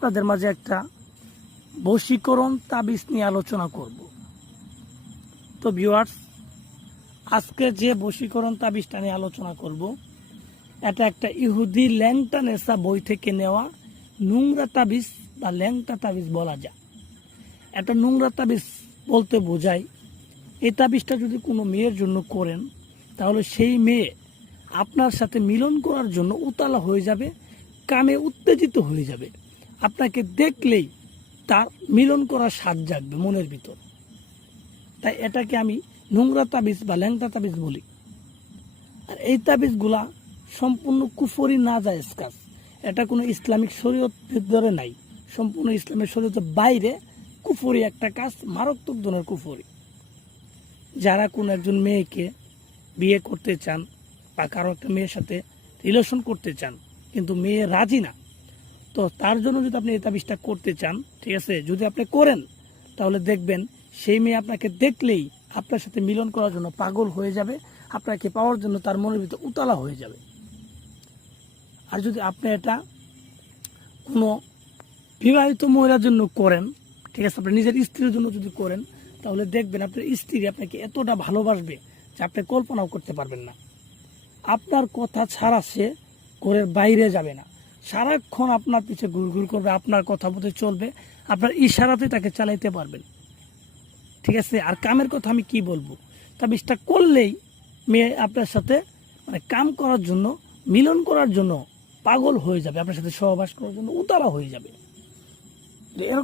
আপনাদের মাঝে একটা বশীকরণ তাবিজ নিয়ে আলোচনা করব। তো ভিউয়ার্স, আজকে যে বশীকরণ তাবিজটা নিয়ে আলোচনা করব, এটা একটা ইহুদি ল্যাংটা নেশা বই থেকে নেওয়া নোংরা তাবিজ বা ল্যাংটা তাবিজ বলা যায়। এটা নোংরা তাবিজ বলতে বোঝায় এই তাবিজটা যদি কোনো মেয়ের জন্য করেন, তাহলে সেই মেয়ে আপনার সাথে মিলন করার জন্য উতালা হয়ে যাবে, কামে উত্তেজিত হয়ে যাবে। আপনাকে দেখলেই তার মিলন করার স্বাদ জাগবে মনের ভিতর। তাই এটাকে আমি নোংরা তাবিজ বা ল্যাংটা তাবিজ বলি। আর এই তাবিজগুলা সম্পূর্ণ কুফরি না জায়েজ কাজ। এটা কোনো ইসলামিক শরীয়ত ভিতরে নাই, সম্পূর্ণ ইসলামের শরীয়তের বাইরে কুফরি একটা কাজ, মারাত্মক ধরনের কুফরি। যারা কোনো একজন মেয়েকে বিয়ে করতে চান বা কারো একটা মেয়ের সাথে রিলেশন করতে চান কিন্তু মেয়ে রাজি না, তো তার জন্য যদি আপনি এই তাবিজটা করতে চান, ঠিক আছে, যদি আপনি করেন তাহলে দেখবেন সেই মেয়ে আপনাকে দেখলেই আপনার সাথে মিলন করার জন্য পাগল হয়ে যাবে, আপনাকে পাওয়ার জন্য তার মনের ভিতরে উতলা হয়ে যাবে। আর যদি আপনি এটা কোনো বিবাহিত মহিলার জন্য করেন, ঠিক আছে, আপনি নিজের স্ত্রীর জন্য যদি করেন, তাহলে দেখবেন আপনার স্ত্রী আপনাকে এতটা ভালোবাসবে যে আপনি কল্পনাও করতে পারবেন না। আপনার কথা ছাড়া সে ঘরের বাইরে যাবে না, সারাক্ষণ আপনার পিছে ঘুরঘুর করবে, আপনার কথা মতো চলবে, আপনার ইশারাতে তাকে চালাইতে পারবেন, ঠিক আছে। আর কামের কথা আমি কি বলবো, তাবিজটা করলেই মেয়ে আপনার সাথে মানে কাম করার জন্য, মিলন করার জন্য পাগল হয়ে যাবে, আপনার সাথে সহবাস করার জন্য উতালা হয়ে যাবে।